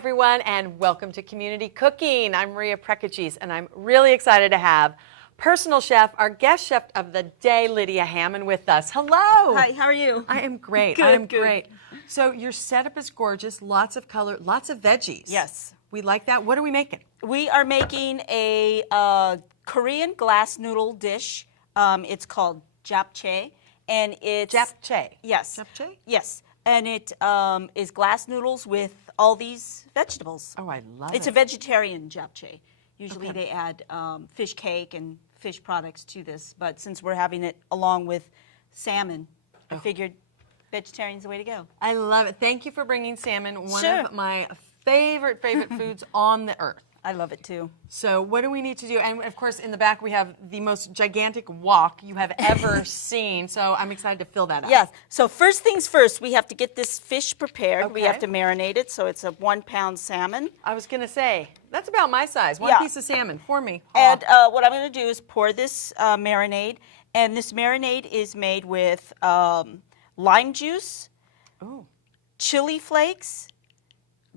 everyone, and welcome to Community Cooking. I'm Maria Prekeges, and I'm really excited to have personal chef, our guest chef of the day, Lydia Hammond, with us. Hello. Hi, how are you? I am great. Good, I am good. great. So your setup is gorgeous, lots of color, lots of veggies. Yes. We like that. What are we making? We are making a Korean glass noodle dish. It's called japchae, and it's Japchae. Yes. Japchae? Yes, and it is glass noodles with all these vegetables. Oh, I love It's it. a vegetarian japchae. Usually Okay. they add fish cake and fish products to this, but since we're having it along with salmon, I figured vegetarian's the way to go. I love it. Thank you for bringing salmon, one Sure. of my favorite foods on the earth. I love it too. So what do we need to do? And of course, in the back, we have the most gigantic wok you have ever seen. So I'm excited to fill that up. Yes. So first things first, we have to get this fish prepared. We Okay. have to marinate it. So it's a 1 pound salmon. I was going to say, that's about my size. One Yeah. piece of salmon for me. And what I'm going to do is pour this marinade. And this marinade is made with lime juice, Ooh. chili flakes,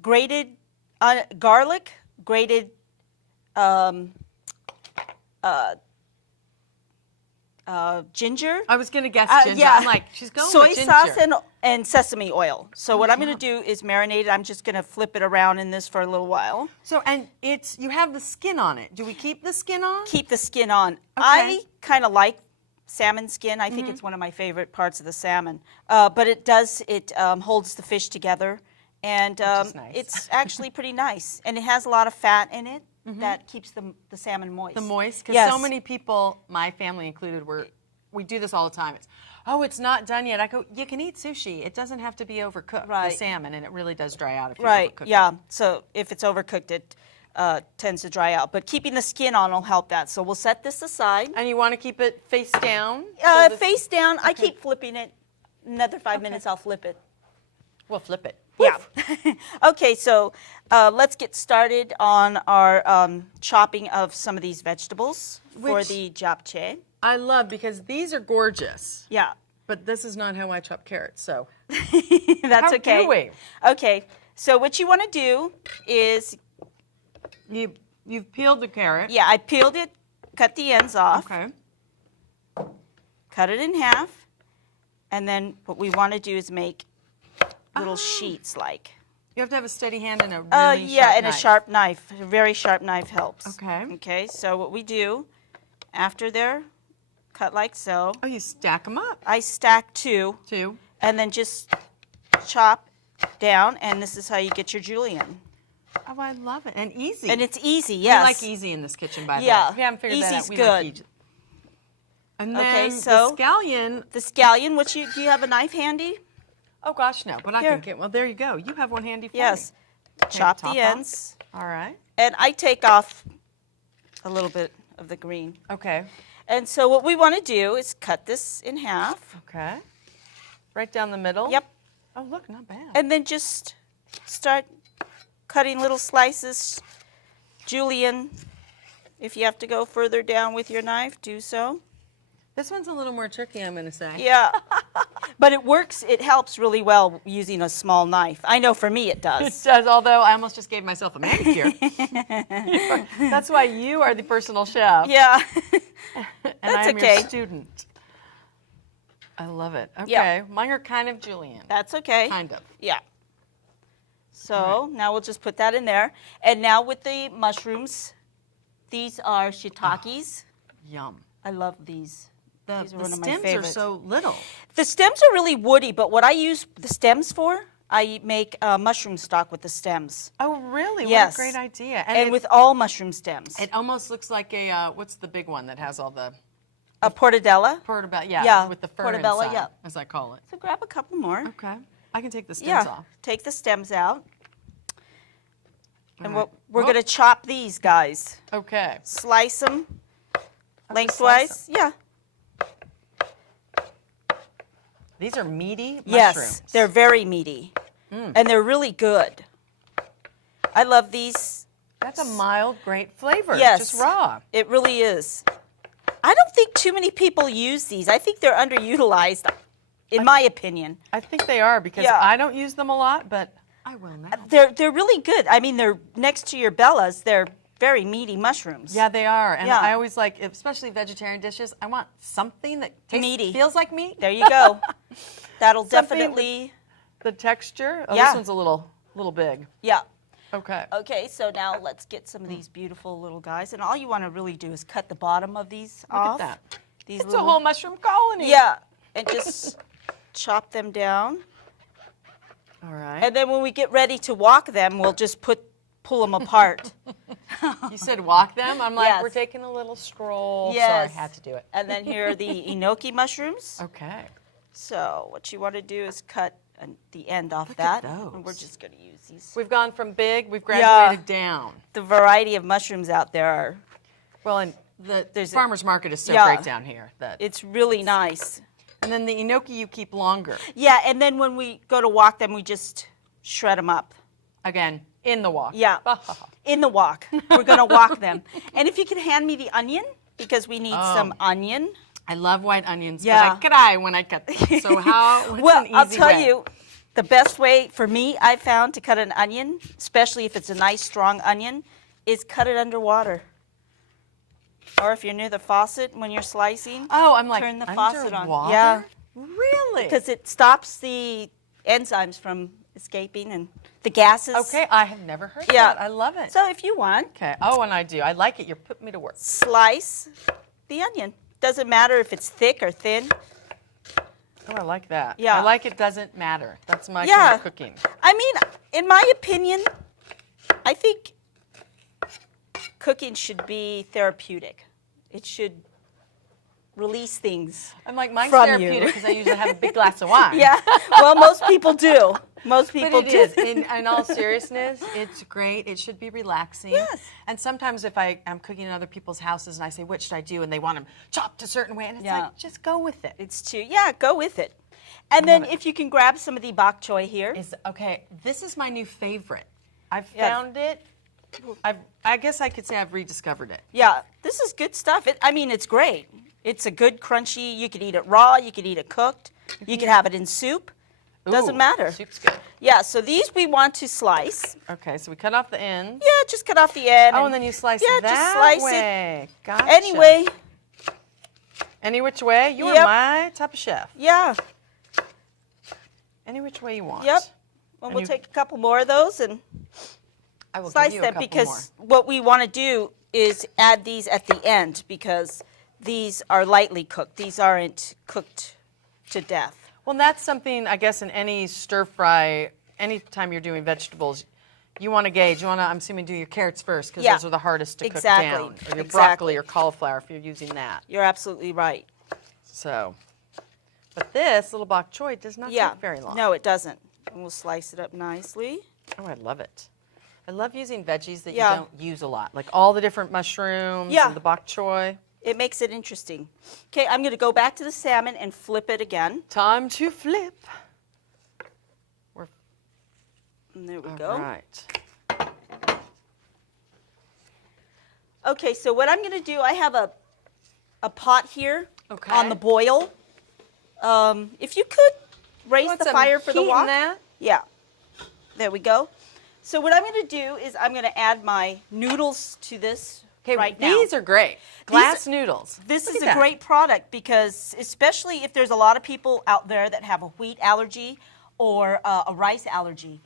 grated garlic, grated ginger. I was going to guess ginger. Yeah. I'm like, she's going soy with ginger. sauce and sesame oil. So what I'm going to do is marinate it. I'm just going to flip it around in this for a little while. So, and you have the skin on it. Do we keep the skin on? Keep the skin on. I kind of like salmon skin. I think it's one of my favorite parts of the salmon. But it holds the fish together. And is nice. it's actually pretty nice. And it has a lot of fat in it that keeps the salmon moist. The moist? Because Yes. so many people, my family included, we do this all the time. It's not done yet. I go, you can eat sushi. It doesn't have to be overcooked, the Right. salmon, and it really does dry out if you Right, overcook yeah. it. So if it's overcooked, it tends to dry out. But keeping the skin on will help that. So we'll set this aside. And you want to keep it face down? So this- Face down. I keep flipping it. Another 5 minutes, I'll flip it. We'll flip it. Yeah. Okay, so let's get started on our chopping of some of these vegetables for Which- the japchae. I love, because these are gorgeous. Yeah. But this is not how I chop carrots, so. That's How okay. do we? Okay, so what you want to do is, You've peeled the carrot. yeah, I peeled it, cut the ends off, Okay. cut it in half, and then what we want to do is make little sheets like. You have to have a steady hand and a really Yeah, sharp and a knife. sharp knife. A very sharp knife helps. Okay. Okay, so what we do, after they're cut like so, Oh, you stack them up, I stack two, too. and then just chop down, and this is how you get your julienne. Oh, I love it. And easy. And it's easy, We yes. like easy in this kitchen, by the way. Yeah. If you haven't figured that out, Easy's we good. like easy. And Okay, then so- the scallion. The scallion, do you have a knife handy? Oh, gosh, no. But I Here. can get, well, there you go. You have one handy for Yes. me. Chop top the off. ends, All right. and I take off a little bit of the green. Okay. And so what we want to do is cut this in half. Okay. Right down the middle? Yep. Oh, look, not bad. And then just start cutting little slices. Julienne, if you have to go further down with your knife, do so. This one's a little more tricky, I'm going to say. Yeah. But it works, it helps really well using a small knife. I know for me it It does. does, although I almost just gave myself a manicure. That's why you are the personal chef. Yeah. And That's I'm okay. your student. I love it. Okay. Yeah. Mine are kind of julienne. That's okay. Kind of. Yeah. So now we'll just put that in there. And now with the mushrooms, these are shiitakes. Yum. I love these. The These are one of my stems are favorites. so little. The stems are really woody, but what I use the stems for, I make mushroom stock with the stems. Oh, really? Yes. What a great idea. And with all mushroom stems. it almost looks like a, what's the big one that has all the A portadella. portobello? Yeah, with the fur portobello, inside, yeah. as I call it. So grab a couple more. Okay. I can take the stems Yeah, off. take the stems out. And All right. we're Whoop. going to chop these guys. Okay. Slice them slice lengthwise. Yeah. These are meaty mushrooms. Yes, they're very meaty. And they're really good. I love these. That's a mild, great flavor. Yes. Just raw. It really is. I don't think too many people use these. I think they're underutilized, in my opinion. I think they are, because Yeah. I don't use them a lot, but I will now. They're really good. I mean, they're next to your bellas. They're very meaty mushrooms. Yeah, they are. And Yeah. I always like, especially vegetarian dishes, I want something that tastes, Meaty. feels like meat. There you go. That'll Something definitely. The texture. Oh, Yeah. this one's a little big. Yeah. Okay. Okay, so now let's get some of these beautiful little guys. And all you want to really do is cut the bottom of these off. Look at that. These It's a whole mushroom colony. Yeah, and just chop them down. All right. And then when we get ready to wok them, we'll just pull them apart. You said walk them? I'm like, Yes. we're taking a little stroll. Yes. Sorry, I had to do it. And then here are the enoki mushrooms. Okay. So what you want to do is cut the end off Look at that. those. And we're just going to use these. We've gone from big, we've graduated down. The variety of mushrooms out there are, Well, and the There's a- farmer's market is so Yeah. great down here. it's really nice. And then the enoki you keep longer. Yeah, and then when we go to wok them, we just shred them up. Again, in the wok. Yeah, in the wok. We're going to wok them. And if you can hand me the onion, because we need some onion. I love white onions, Yeah. but I cry when I cut them. So what's Well, an easy I'll tell way? you, the best way for me, I found, to cut an onion, especially if it's a nice strong onion, is cut it underwater. Or if you're near the faucet when you're slicing, Oh, I'm like, turn the underwater? faucet on. Yeah, Really? because it stops the enzymes from escaping and the gases. Okay, I have never heard Yeah. that. I love it. So if you want, Okay. Oh, and I do. I like it. You're putting me to work. slice the onion. Doesn't matter if it's thick or thin. Oh, I like that. Yeah. I like it doesn't matter. That's my Yeah. kind of cooking. I mean, in my opinion, I think cooking should be therapeutic. It should release things. I'm like, mine's From therapeutic you. because I usually have a big glass of wine. Yeah, well, most people do. Most people But it do. is. In all seriousness, it's great. It should be relaxing. Yes. And sometimes if I'm cooking in other people's houses and I say, what should I do? And they want them chopped a certain way. And it's Yeah. like, just go with it. It's too, yeah, go with it. And then if you can grab some of the bok choy here. Okay, this is my new favorite. I've Yeah. found it. I guess I could say I've rediscovered it. Yeah, this is good stuff. I mean, it's great. It's a good crunchy, you could eat it raw, you could eat it cooked, you could have it in soup. Doesn't Ooh, matter. Soup's good. Yeah, so these we want to slice. Okay, so we cut off the ends. Yeah, just cut off the end. Oh, and then you slice yeah, it that just slice way. Gotcha. it. Anyway, Any which way. You Yep. are my type of chef. yeah, Any which way you want. yep. Well, And we'll you- take a couple more of those and I will slice give you a them couple because more. what we want to do is add these at the end because these are lightly cooked. These aren't cooked to death. Well, that's something, I guess, in any stir fry, anytime you're doing vegetables, you want to gauge. You want to, I'm assuming, do your carrots first because Yeah. those are the hardest to Exactly. cook down. Or your Exactly. broccoli or cauliflower if you're using that. You're absolutely right. So, but this little bok choy does not Yeah. take very long. No, it doesn't. And we'll slice it up nicely. Oh, I love it. I love using veggies that Yeah. you don't use a lot, like all the different mushrooms Yeah. and the bok choy. It makes it interesting. Okay, I'm going to go back to the salmon and flip it again. Time to flip. And there we All go. right. Okay, so what I'm going to do, I have a pot here Okay. on the boil. If you could raise Want the some fire for the heat in wok. that? Yeah, there we go. So what I'm going to do is I'm going to add my noodles to this Okay, right now. these are great. Glass noodles. This Look is at a that. great product because especially if there's a lot of people out there that have a wheat allergy or a rice allergy,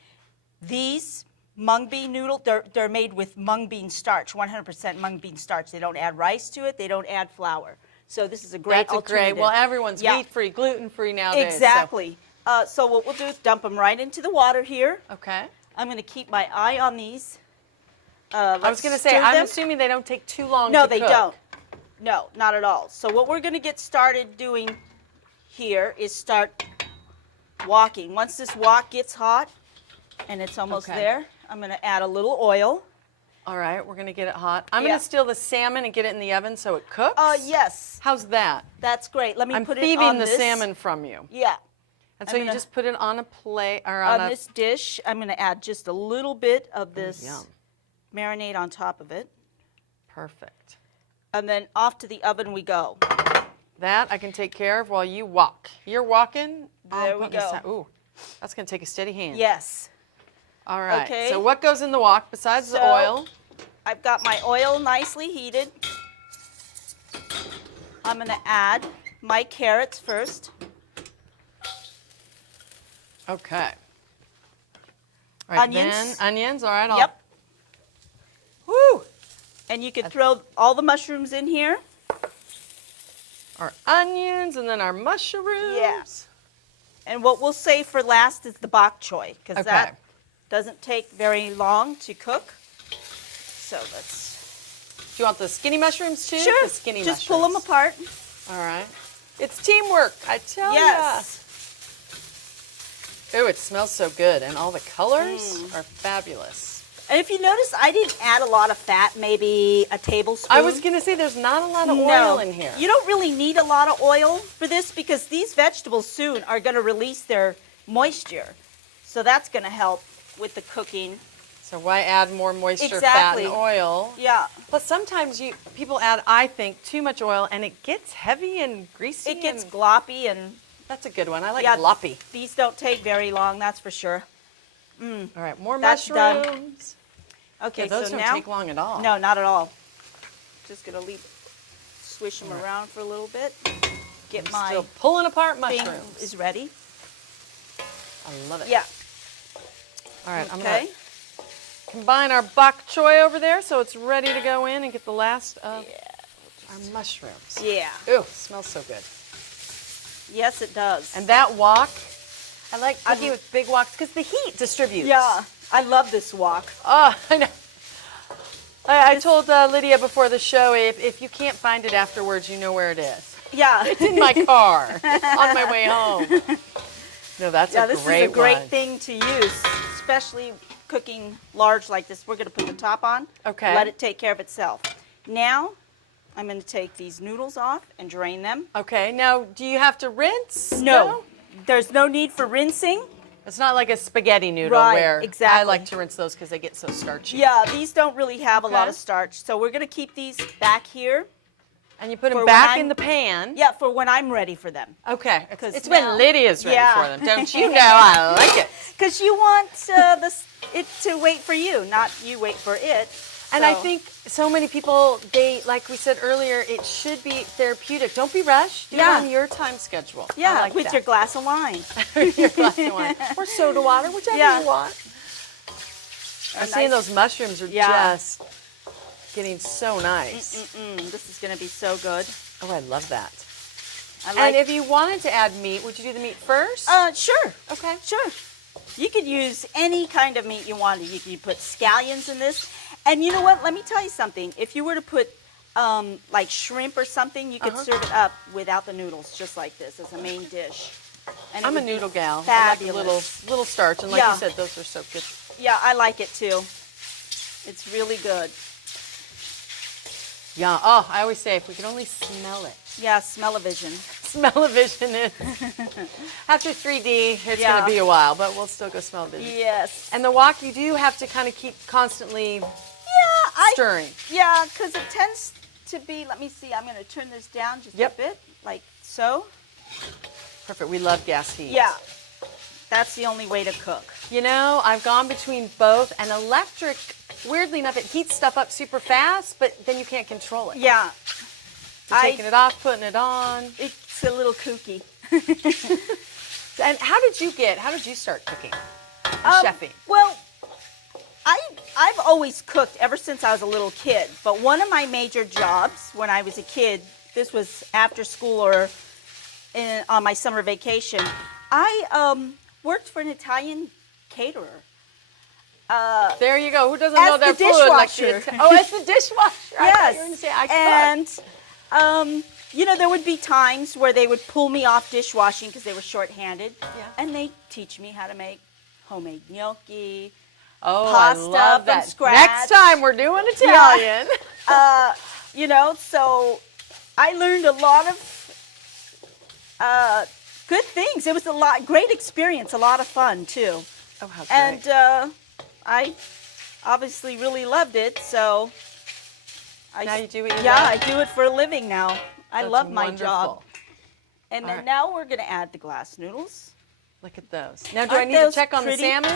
these mung bean noodle, they're made with mung bean starch, 100% mung bean starch. They don't add rice to it. They don't add flour. So this is a great That's a alternative. great. Well, everyone's Yeah. wheat-free, gluten-free nowadays. so- Exactly. So what we'll do is dump them right into the water here. Okay. I'm going to keep my eye on these. I was going to say, I'm assuming they don't take too long No, to they cook. don't. No, not at all. So what we're going to get started doing here is start walking. Once this wok gets hot and it's almost Okay. there, I'm going to add a little oil. All right, we're going to get it hot. I'm Yeah. going to steal the salmon and get it in the oven so it cooks. Yes, How's that? that's great. Let me I'm put it thieving on the this. salmon from you. Yeah, And I'm so you gonna- just put it on a plate or on on a this dish, I'm going to add just a little bit of this yum. marinade on top of it. Perfect. And then off to the oven we go. That I can take care of while you walk. You're walking. There we putting this go. Ooh, that's going to take a steady hand. Yes. All right. Okay. So what goes in the wok besides the So- oil? I've got my oil nicely heated. I'm going to add my carrots first. Okay. All right, Onions. then onions. All right. Yep. Woo! And you could throw all the mushrooms in here. Our onions and then our mushrooms. Yeah. And what we'll save for last is the bok choy, because Okay. that doesn't take very long to cook. So let's... Do you want the skinny mushrooms too? Sure, The skinny just pull them mushrooms. apart. All right. It's teamwork, I tell Yes. ya. Ooh, it smells so good, and all the colors Mm. are fabulous. And if you notice, I didn't add a lot of fat, maybe a tablespoon. I was gonna say there's not a lot of oil No. in here. You don't really need a lot of oil for this because these vegetables soon are going to release their moisture. So that's going to help with the cooking. So why add more moisture, Exactly. fat, and oil? Yeah. But sometimes people add, I think, too much oil, and it gets heavy and greasy. It gets and gloppy, and that's a good one. I like yeah, gloppy. these don't take very long, that's for sure. All right, more That's done. mushrooms. Okay, Yeah, those so don't now, take long at all. no, not at all. Just gonna swish them All right. around for a little bit. Get my Still pulling apart thing mushrooms. is ready. I love it. Yeah. All right, I'm Okay. gonna combine our bok choy over there so it's ready to go in and get the last of our mushrooms. Yeah. Ooh, smells so good. Yes, it does. And that wok, I like cooking with big woks because the heat distributes. yeah, I love this wok. Oh, I know. I told Lydia before the show, if you can't find it afterwards, you know where it is. Yeah. It's in my car on my way home. No, that's Yeah, a this great is a great one. thing to use, especially cooking large like this. We're going to put the top on. Okay. Let it take care of itself. Now, I'm going to take these noodles off and drain them. Okay, now do you have to rinse? No, there's no need for rinsing. It's not like a spaghetti noodle Right, where I exactly. like to rinse those because they get so starchy. Yeah, these don't really have a lot Okay. of starch. So we're going to keep these back here. And you put them For when back I'm- in the pan. Yeah, for when I'm ready for them. Okay, 'Cause it's now- when Lydia's ready Yeah. for them. Don't you know I like it? Because you want it to wait for you, not you wait for it. And I So- think so many people, like we said earlier, it should be therapeutic. Don't be rushed. Do Yeah. it on your time schedule. I Yeah, like with that. your glass of wine. Your glass of wine. Or soda water, whichever Yeah. you want. I'm seeing nice- those mushrooms are Yeah. just getting so nice. This is going to be so good. Oh, I love that. I And like if you wanted to add meat, would you do the meat first? Sure. Okay. Sure. You could use any kind of meat you wanted. You could put scallions in this. And you know what? Let me tell you something. If you were to put like shrimp or something, you could serve it up without the noodles, just like this, as a main dish. And it I'm a would be noodle gal. I like a Fabulous. little starch, and like Yeah. you said, those are so good. Yeah, I like it too. It's really good. Yeah. Oh, I always say if we could only smell it. Yeah, smell-o-vision. Smell-o-vision is after 3D. It's Yeah. going to be a while, but we'll still go smell-o-vision. Yes. And the wok, you do have to kind of keep constantly Yeah, stirring. Yeah, because it tends to be, let me see, I'm going to turn this down just Yep. a bit, like so. Perfect. We love gas heat. Yeah, that's the only way to cook. You know, I've gone between both, and electric, weirdly enough, it heats stuff up super fast, but then you can't control it. Yeah, You're taking it off, putting it on. it's a little kooky. And how did you start cooking? Chefing. Well, I've always cooked ever since I was a little kid, but one of my major jobs when I was a kid, this was after school or on my summer vacation, I worked for an Italian caterer. There you go. Who doesn't As know their the food? Like dishwasher. as the dishwasher. I thought you were going to say I cook. And you know, there would be times where they would pull me off dishwashing because they were shorthanded, Yeah. and they'd teach me how to make homemade gnocchi. Oh, pasta I love from that. scratch. Next time we're doing Italian. You know, so I learned a lot of good things. It was great experience, a lot of fun too. Oh, how great. And I obviously really loved it, so Now you do what you yeah, love. I do it for a living now. I That's love my wonderful. job. And All then right. now we're going to add the glass noodles. Look at those. Now, do I Aren't need to those check on pretty? the salmon?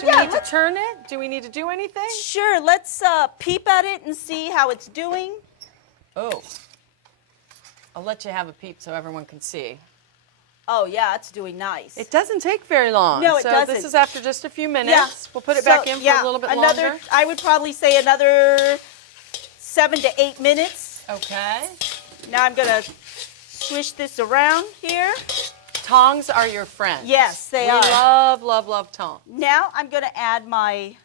Do Yeah, we need to turn it? Do we need to do anything? Sure, let's peep at it and see how it's doing. Oh. I'll let you have a peep so everyone can see. Oh, yeah, it's doing nice. It doesn't take very long. No, it so doesn't. This is after just a few minutes. Yeah. We'll put it back in for a little bit longer. I would probably say another 7 to 8 minutes. Okay. Now I'm going to swish this around here. Tongs are your friend. Yes, they we are. love, love, love tongs. Now I'm going to add my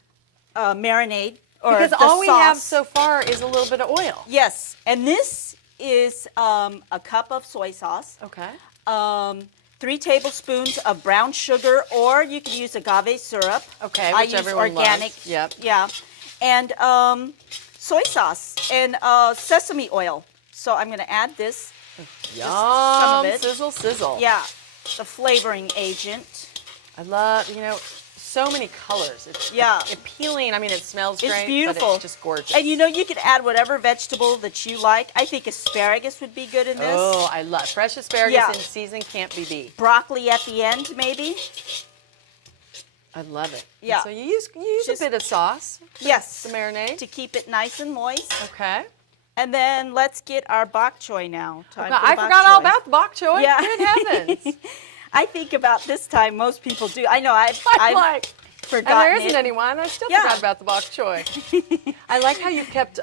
marinade or Because the all we sauce. have so far is a little bit of oil. Yes, and this is a cup of soy sauce. Okay. 3 tablespoons of brown sugar, or you can use agave syrup. Okay, I which use everyone organic. loves. Yep. Yeah, and soy sauce and sesame oil. So I'm going to add this. Yum. some of it. Sizzle, sizzle. Yeah, the flavoring agent. I love, so many colors. It's appealing. I mean, it smells It's great, beautiful. but it's just gorgeous. And you could add whatever vegetable that you like. I think asparagus would be good in this. Oh, I love fresh asparagus Yeah. in season can't be beat. Broccoli at the end, maybe. I love it. Yeah. And so you use Just- a bit of sauce, Yes. the marinade. To keep it nice and moist. Okay. And then let's get our bok choy now. Time for the I bok forgot all choy. about the bok choy. Yeah. Good heavens. I think about this time most people do. I know I've I'm like, forgotten and there isn't it. anyone. I still Yeah. forgot about the bok choy. I like how you kept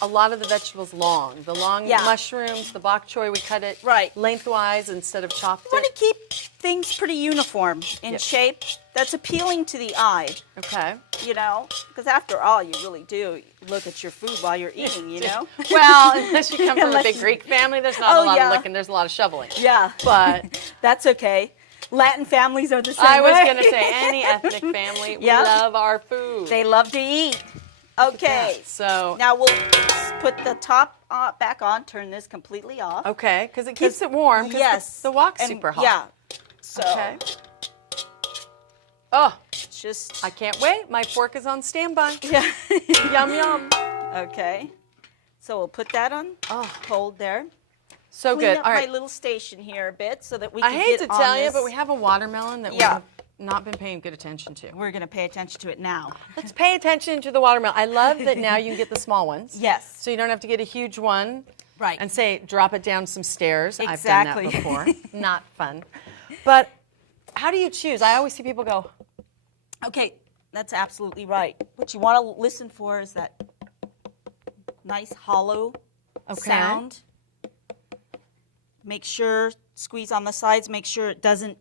a lot of the vegetables long. The long Yeah. mushrooms, the bok choy, we cut it Right. lengthwise instead of chopped I want it. to keep things pretty uniform in Yep. shape. That's appealing to the eye, Okay. because after all, you really do look at your food while you're eating, Well, unless you come from a Unless big you- Greek family, there's not Oh, a lot yeah. of licking. There's a lot of shoveling. Yeah. But That's okay. Latin families are the same I was way. going to say, any ethnic family, we Yeah. love our food. They love to eat. Okay. So, Now we'll put the top back on, turn this completely off. okay, because it keeps it warm. 'Cause Yes. The wok's And- super hot. Yeah. So Okay. Oh, just I can't wait. My fork is on standby. yeah. Yum, yum. Okay. So we'll put that on hold there. So Clean good. up All right. my little station here a bit so that we I can hate get to on tell you, this. but we have a watermelon that we Yeah. have not been paying good attention to. We're going to pay attention to it now. Let's pay attention to the watermelon. I love that now you can get the small ones. Yes. So you don't have to get a huge one. Right. And say, drop it down some stairs. Exactly. I've done that before. Not fun. But how do you choose? I always see people go, Okay, that's absolutely right. What you want to listen for is that nice hollow sound. Make sure, squeeze on the sides, make sure it doesn't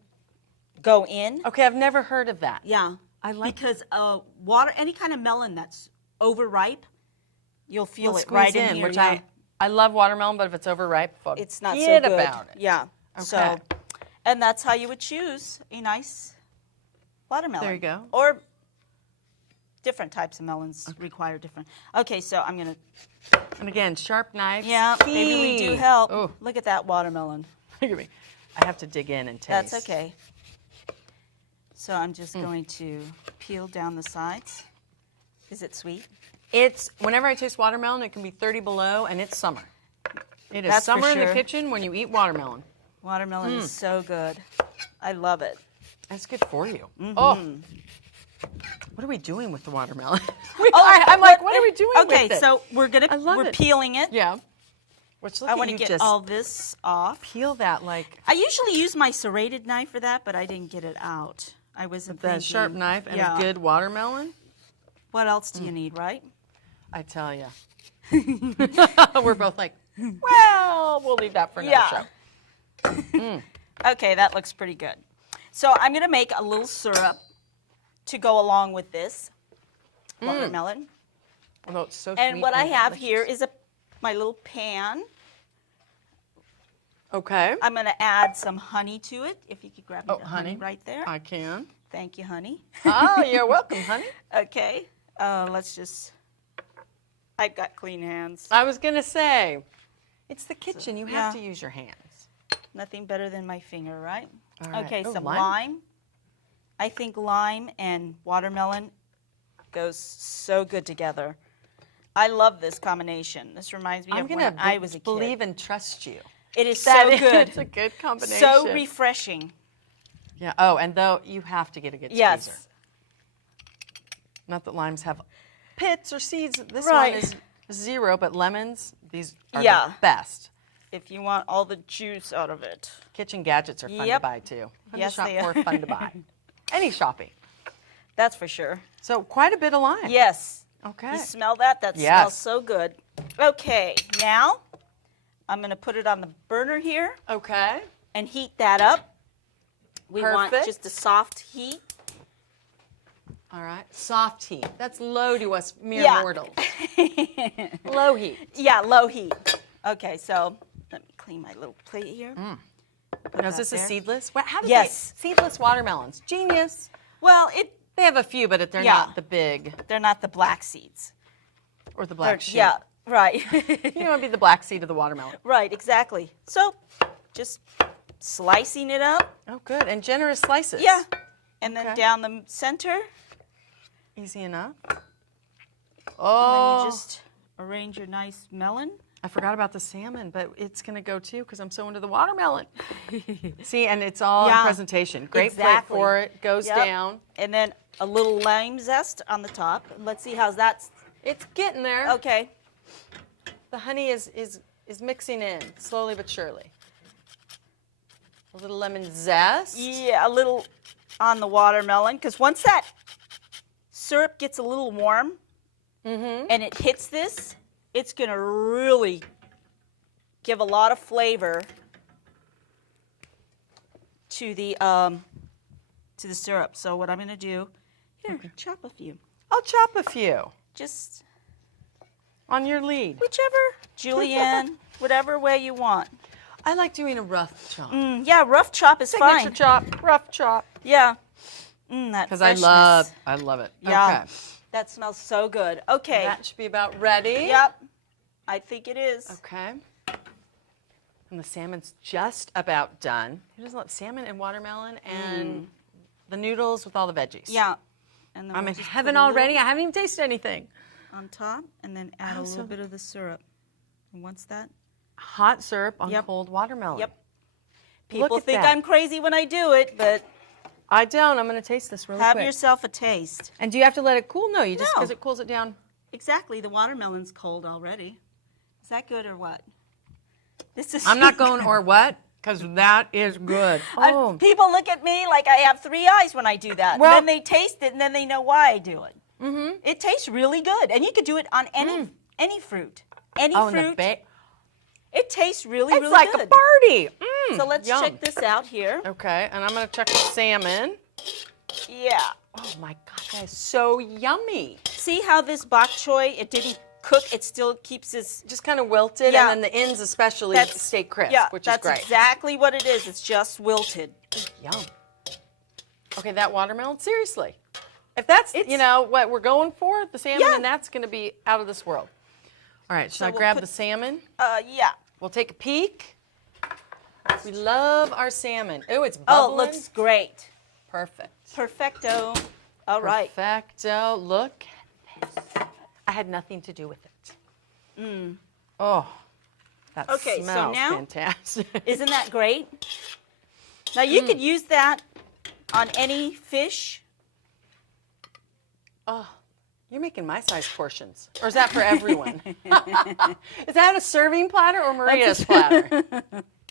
go in. okay, I've never heard of that. Yeah. I like because any kind of melon that's overripe, you'll feel We'll it squeeze right in here. which yeah. I love watermelon, but if it's overripe, It's not forget so good. about it. Yeah. Okay. So, and that's how you would choose a nice watermelon. There you go. Or different types of melons require different. Okay, so I'm gonna. And again, sharp knives. Yeah, maybe we do key. help. Oh, Look at that watermelon. look at me. I have to dig in and taste. That's okay. So I'm just going to peel down the sides. Is it sweet? It's whenever I taste watermelon, it can be 30 below, and it's summer. It is That's for summer in the sure. kitchen when you eat watermelon. Watermelon is so good. I love it. That's good for you. Mm-hmm. Oh, what are we doing with the watermelon? I'm like, what are we doing with it? Okay, so we're love it. peeling it. Yeah. Which look I at want to you get just all this off. peel that like I usually use my serrated knife for that, but I didn't get it out. I wasn't the thinking. sharp knife and yeah. a good watermelon. What else do you need, right? I tell you. We're both like, well, we'll leave that for another show. Okay, that looks pretty good. So I'm going to make a little syrup to go along with this watermelon. Although it's so And sweet what I have delicious. here is my little pan. Okay. I'm going to add some honey to it. If you could grab me Oh, the honey honey. right there. I can. Thank you, honey. Oh, you're welcome, honey. Okay, let's just. I've got clean hands. I was going to say, it's the kitchen. You have yeah. to use your hands. Nothing better than my finger, right? All right. Okay, Oh, some lime? lime. I think lime and watermelon goes so good together. I love this combination. This reminds me I'm of going when to I was a kid. believe and trust you. It is That so is good. a good combination. So refreshing. Yeah. Oh, and though you have to get a good Yes. squeezer. Not that limes have pits or seeds. This Right. one is 0, but lemons, these are Yeah. the best. If you want all the juice out of it. Kitchen gadgets are fun to Yep. buy too. Fun Yes, to shop they for, are. fun to buy. Any shopping. That's for sure. So quite a bit of lime. Yes. Okay. You smell that? That Yes. smells so good. Okay, now I'm going to put it on the burner here Okay. and heat that up. We want Perfect. just a soft heat. All right. Soft heat. That's low to us mere Yeah. mortals. Low heat. Yeah, low heat. Okay, so let me clean my little plate here. Now, is that this a there. seedless? How do Yes. seedless watermelons. Genius. Well, They have a few, but they're Yeah. not the big they're not the black seeds. or the black sheep. Yeah, right. You don't want to be the black seed of the watermelon. Right, exactly. So just slicing it up. Oh, good. And generous slices. Yeah. And then Okay. down the center. Easy enough. And Oh, then you just arrange your nice melon. I forgot about the salmon, but it's going to go too because I'm so into the watermelon. See, and it's all Yeah. in presentation. Great Exactly. plate for it. Goes Yep. down. And then a little lime zest on the top. Let's see how's that. It's getting there. Okay. The honey is mixing in slowly but surely. A little lemon zest. Yeah, a little on the watermelon because once that syrup gets a little warm and it hits this, it's going to really give a lot of flavor to the syrup. So what I'm going to do, here, chop a few. I'll chop a few Just on your lead. whichever, julienne, whatever way you want. I like doing a rough chop. Yeah, rough chop is Signature fine. chop, rough chop. Yeah. That Because freshness. I love it. Yeah. Okay. That smells so good. Okay. That should be about ready. Yep. I think it is. Okay. And the salmon's just about done. You just let salmon and watermelon and the noodles with all the veggies. Yeah. And then I'm we'll in just heaven put a already. little I haven't even tasted anything. on top, and then add a Oh, little so- bit of the syrup. And once that, Hot syrup on Yep. cold watermelon. yep. People at think that. I'm crazy when I do it, but I don't. I'm going to taste this really have quick. yourself a taste. And do you have to let it cool? No, you just No. because it cools it down. Exactly. The watermelon's cold already. Is that good or what? This is. I'm not going or what because that is good. Oh, People look at me like I have 3 eyes when I do that. Well- and then they taste it, and then they know why I do it. Mm-hmm. It tastes really good, and you could do it on any fruit, any oh, and the fruit. It tastes really, It's really like good. a party. So let's yum. check this out here. Okay, and I'm going to check the salmon. Yeah. Oh my God, that is so yummy. See how this bok choy, it didn't cook, it still keeps its... Just kind of wilted, Yeah. and then the ends especially That's- stay crisp, Yeah, which is that's great. exactly what it is. It's just wilted. Yum. Okay, that watermelon, seriously. If that's, what we're going for, the salmon, Yeah. and that's going to be out of this world. All right, should So I we'll grab put- the salmon? Yeah. We'll take a peek. We love our salmon. Oh, it's Oh, bubbling. it looks great. Perfect. Perfecto. All right. Perfecto. Look at this. I had nothing to do with it. Oh, that Okay, so smells now- fantastic. Isn't that great? Now you could use that on any fish. Oh, you're making my size portions. Or is that for everyone? Is that a serving platter or Maria's platter?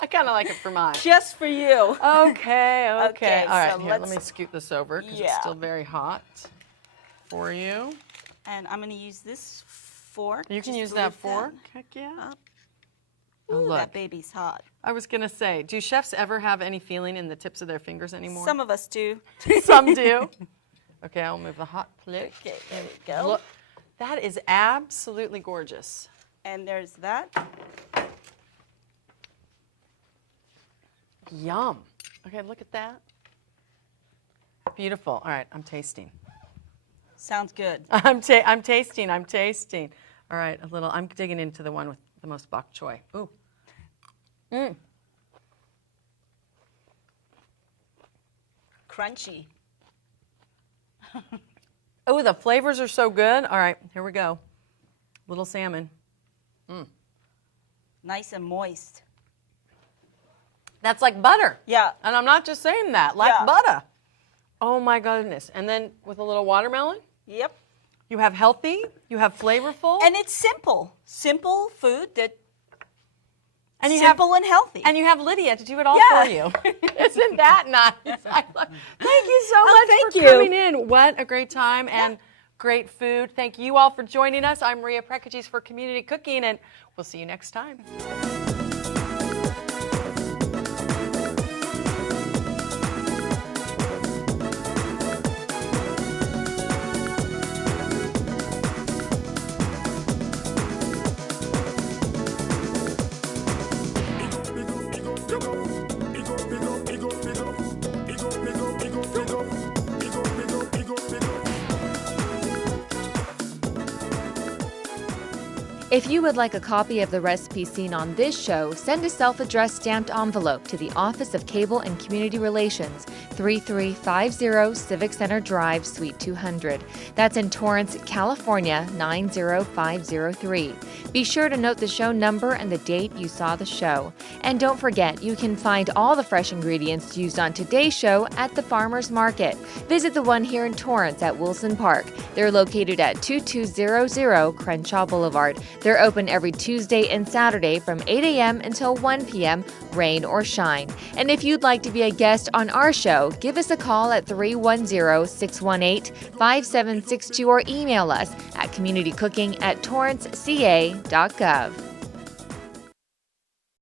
I kind of like it for mine. Just for you. Okay. Okay, All right, so here, let let's- me scoot this over because it's Yeah. still very hot for you. And I'm going to use this fork. You can just use to that lift fork. Heck yeah. up. Oh, Ooh, look. that baby's hot. I was going to say, do chefs ever have any feeling in the tips of their fingers anymore? Some of us do. Some do. Okay, I'll move the hot plate. Okay, there we go. Look, that is absolutely gorgeous. And there's that. Yum. Okay, look at that. Beautiful. All right, I'm tasting. Sounds good. I'm tasting. All right, a little. I'm digging into the one with the most bok choy. Ooh. Crunchy. Oh, the flavors are so good. All right, here we go. Little salmon. Nice and moist. That's like butter. Yeah. And I'm not just saying that, like Yeah. butter. Oh my goodness. And then with a little watermelon, Yep. you have healthy, you have flavorful. And it's simple. Simple food that And you simple and healthy. And you have Lydia to do it all Yeah. for you. Isn't that nice? Thank you so much thank for you. coming in. What a great time and great food. Thank you all for joining us. I'm Maria Prekeges for Community Cooking, and we'll see you next time. If you would like a copy of the recipe seen on this show, send a self-addressed stamped envelope to the Office of Cable and Community Relations, 3350 Civic Center Drive, Suite 200. That's in Torrance, California, 90503. Be sure to note the show number and the date you saw the show. And don't forget, you can find all the fresh ingredients used on today's show at the Farmers Market. Visit the one here in Torrance at Wilson Park. They're located at 2200 Crenshaw Boulevard. They're open every Tuesday and Saturday from 8 a.m. until 1 p.m., rain or shine. And if you'd like to be a guest on our show, give us a call at 310-618-5762 or email us at communitycooking@torranceca.gov.